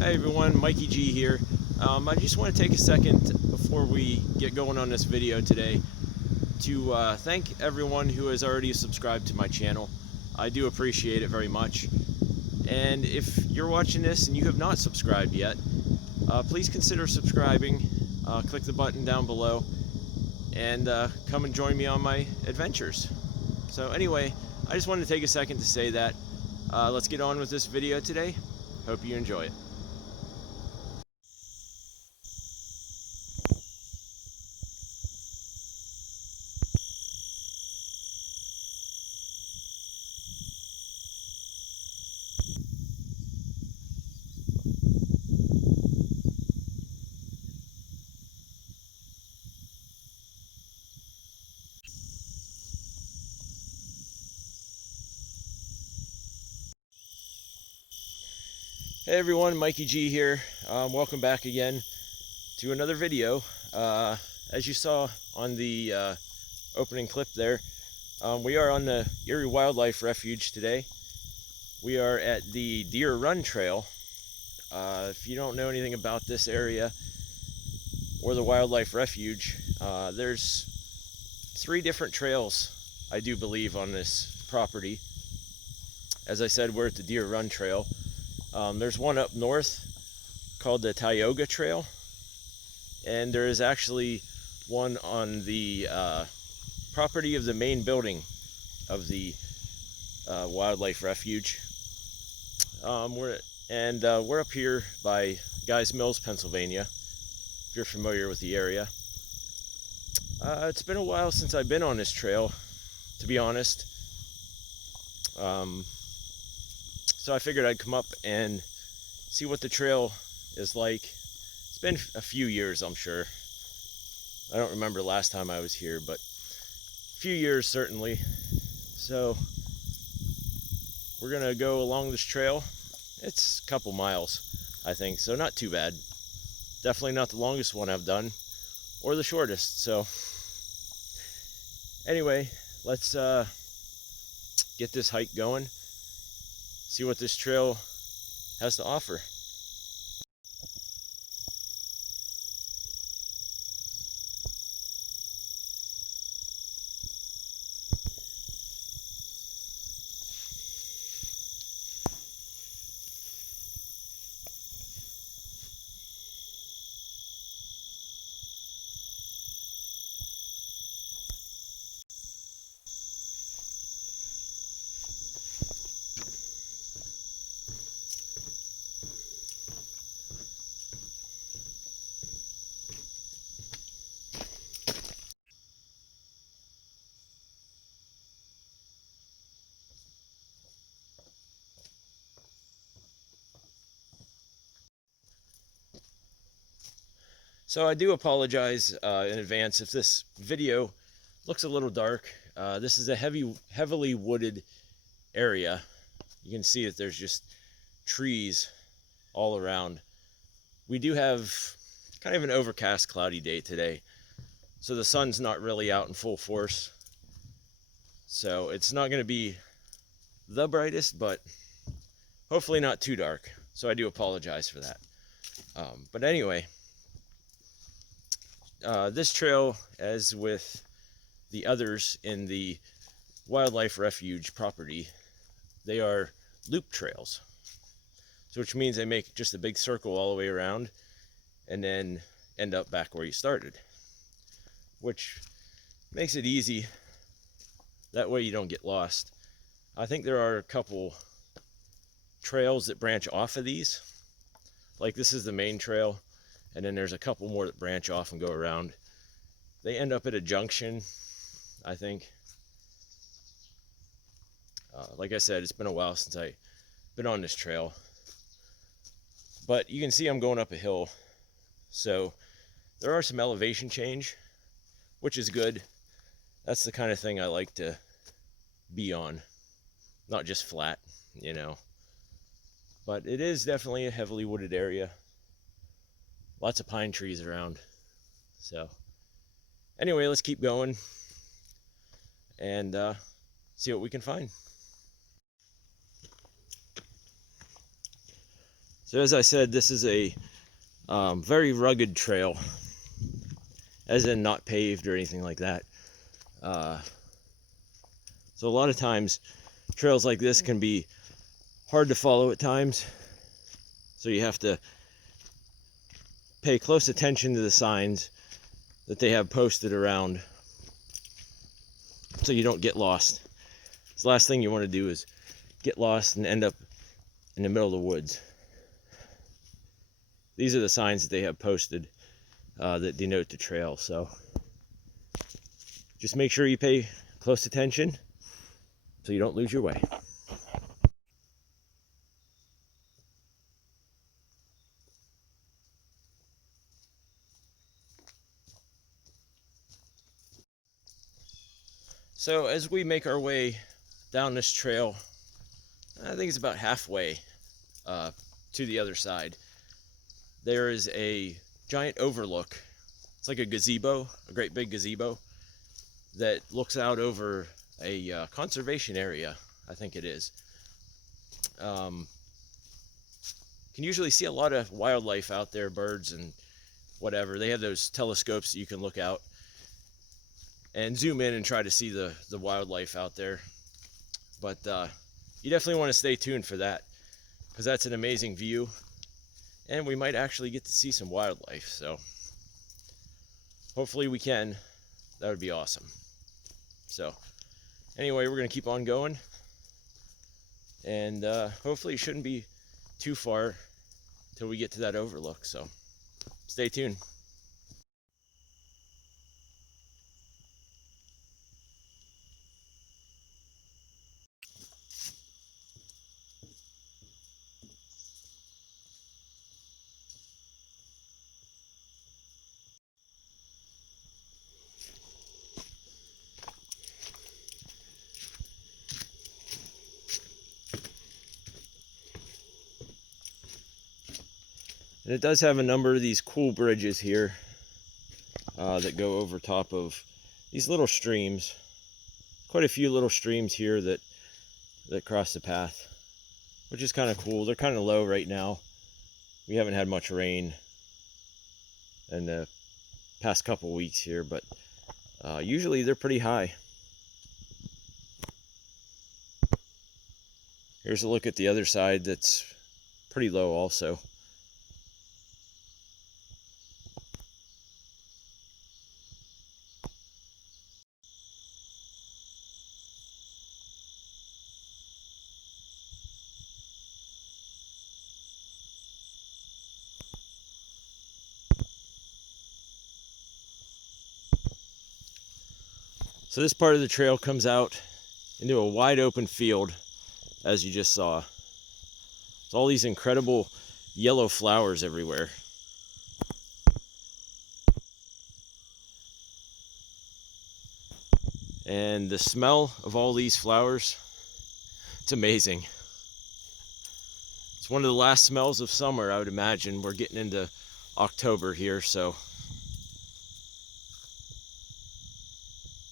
Hey everyone, Mikey G here. I just want to take a second before we get going on this video today to thank everyone who has already subscribed to my channel. I do appreciate it very much. And if you're watching this and you have not subscribed yet, please consider subscribing. Click the button down below and come and join me on my adventures. So anyway, I just wanted to take a second to say that. Let's get on with this video today. Hope you enjoy it. Hey everyone, Mikey G here. Welcome back again to another video. As you saw on the opening clip there, we are on the Erie Wildlife Refuge today. We are at the Deer Run Trail. If you don't know anything about this area or the Wildlife Refuge, there's 3 different trails, I do believe, on this property. As I said, we're at the Deer Run Trail. There's one up north called the Tioga Trail, and there is actually one on the property of the main building of the Wildlife Refuge. We're up here by Guys Mills, Pennsylvania, if you're familiar with the area. It's been a while since I've been on this trail, to be honest. So I figured I'd come up and see what the trail is like. It's been a few years, I'm sure. I don't remember last time I was here, but a few years certainly. So we're gonna go along this trail. It's a couple miles, I think, so not too bad. Definitely not the longest one I've done, or the shortest. So anyway, let's get this hike going, see what this trail has to offer. So I do apologize in advance if this video looks a little dark. This is a heavily wooded area. You can see that there's just trees all around. We do have kind of an overcast, cloudy day today, so the sun's not really out in full force. So it's not going to be the brightest, but hopefully not too dark. So I do apologize for that. But anyway, this trail, as with the others in the Wildlife Refuge property, they are loop trails. So which means they make just a big circle all the way around and then end up back where you started, which makes it easy. That way you don't get lost. I think there are a couple trails that branch off of these. Like this is the main trail, and then there's a couple more that branch off and go around. They end up at a junction, I think. Like I said, it's been a while since I've been on this trail. But you can see I'm going up a hill. So there are some elevation change, which is good. That's the kind of thing I like to be on. Not just flat, you know. But it is definitely a heavily wooded area. Lots of pine trees around. So anyway, let's keep going and see what we can find. So as I said, this is a very rugged trail, as in not paved or anything like that. So a lot of times trails like this can be hard to follow at times. So you have to pay close attention to the signs that they have posted around so you don't get lost. The last thing you want to do is get lost and end up in the middle of the woods. These are the signs that they have posted that denote the trail. So just make sure you pay close attention so you don't lose your way. So as we make our way down this trail, I think it's about halfway to the other side, there is a giant overlook. It's like a gazebo, a great big gazebo that looks out over a conservation area, I think it is. Can usually see a lot of wildlife out there, birds and whatever. They have those telescopes that you can look out and zoom in and try to see the wildlife out there. But you definitely want to stay tuned for that, because that's an amazing view, and we might actually get to see some wildlife. So hopefully we can. That would be awesome. So anyway, we're going to keep on going, and hopefully it shouldn't be too far till we get to that overlook. So stay tuned. And it does have a number of these cool bridges here that go over top of these little streams. Quite a few little streams here that cross the path, which is kind of cool. They're kind of low right now. We haven't had much rain in the past couple weeks here, but usually they're pretty high. Here's a look at the other side that's pretty low also. So this part of the trail comes out into a wide open field, as you just saw. There's all these incredible yellow flowers everywhere. And the smell of all these flowers, it's amazing. It's one of the last smells of summer, I would imagine. We're getting into October here, so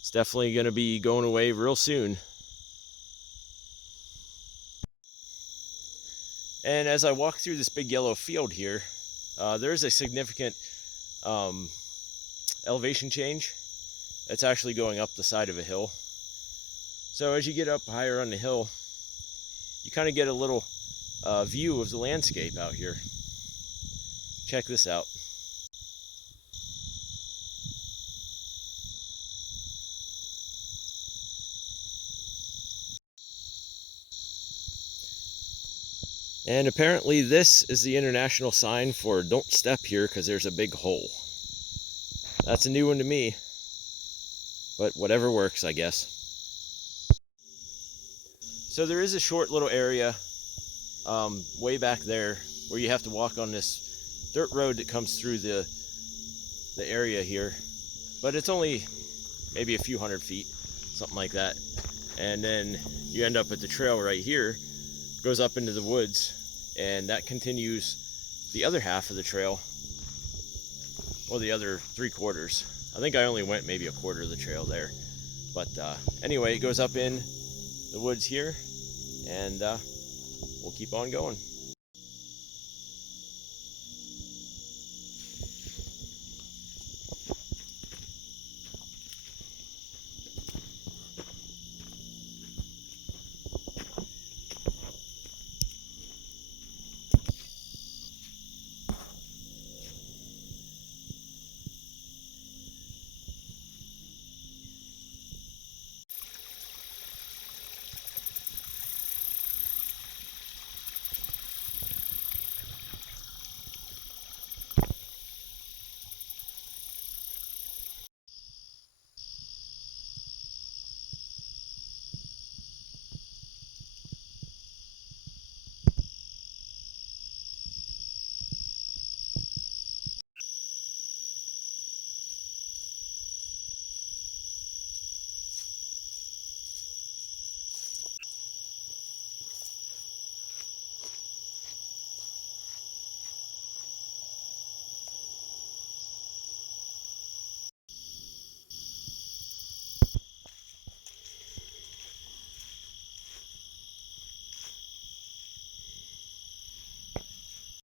it's definitely going to be going away real soon. And as I walk through this big yellow field here, there's a significant elevation change. It's actually going up the side of a hill. So as you get up higher on the hill, you kind of get a little view of the landscape out here. Check this out. And apparently this is the international sign for don't step here because there's a big hole. That's a new one to me, but whatever works, I guess. So there is a short little area way back there where you have to walk on this dirt road that comes through the area here, but it's only maybe a few hundred feet, something like that. And then you end up at the trail right here, goes up into the woods, and that continues the other half of the trail, or the other 3/4. I think I only went maybe a quarter of the trail there, but anyway, it goes up in the woods here, and we'll keep on going.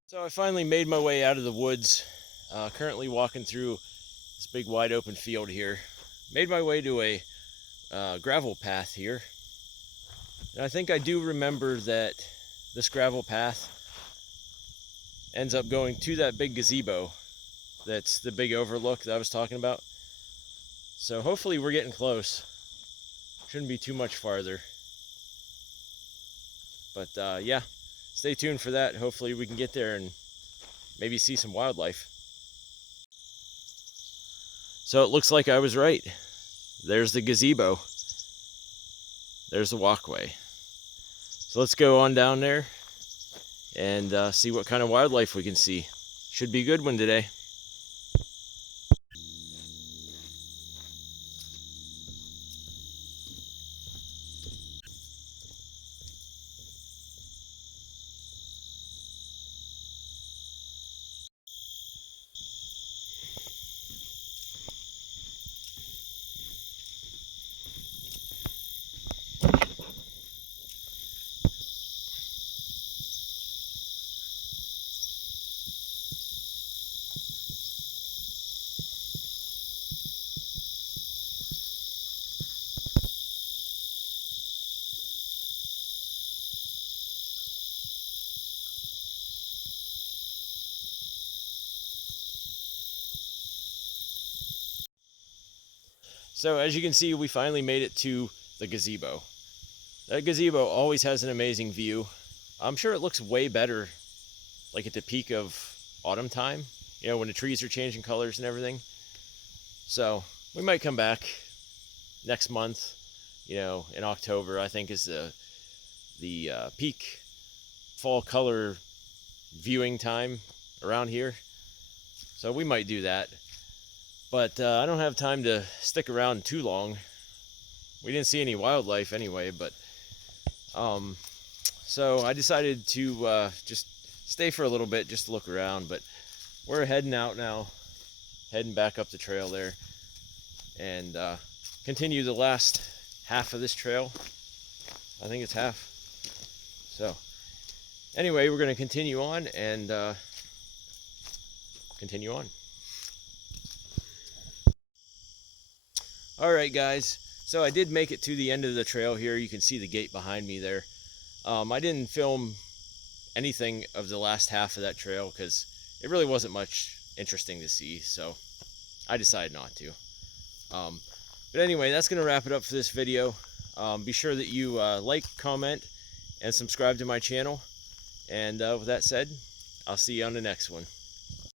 So I finally made my way out of the woods. Currently walking through this big wide open field here. Made my way to a gravel path here. And I think I do remember that this gravel path ends up going to that big gazebo. That's the big overlook that I was talking about. So hopefully we're getting close. Shouldn't be too much farther. But yeah, stay tuned for that. Hopefully we can get there and maybe see some wildlife. So it looks like I was right. There's the gazebo. There's the walkway. So let's go on down there and see what kind of wildlife we can see. Should be a good one today. So as you can see, we finally made it to the gazebo. That gazebo always has an amazing view. I'm sure it looks way better like at the peak of autumn time, you know, when the trees are changing colors and everything. So we might come back next month, you know, in October, I think is the peak fall color viewing time around here. So we might do that. But I don't have time to stick around too long. We didn't see any wildlife anyway, but so I decided to just stay for a little bit just to look around. But we're heading out now, heading back up the trail there, and continue the last half of this trail. I think it's half. So anyway, we're going to continue on and continue on. All right, guys. So I did make it to the end of the trail here. You can see the gate behind me there. I didn't film anything of the last half of that trail because it really wasn't much interesting to see. So I decided not to. But anyway, that's going to wrap it up for this video. Be sure that you like, comment, and subscribe to my channel. And with that said, I'll see you on the next one.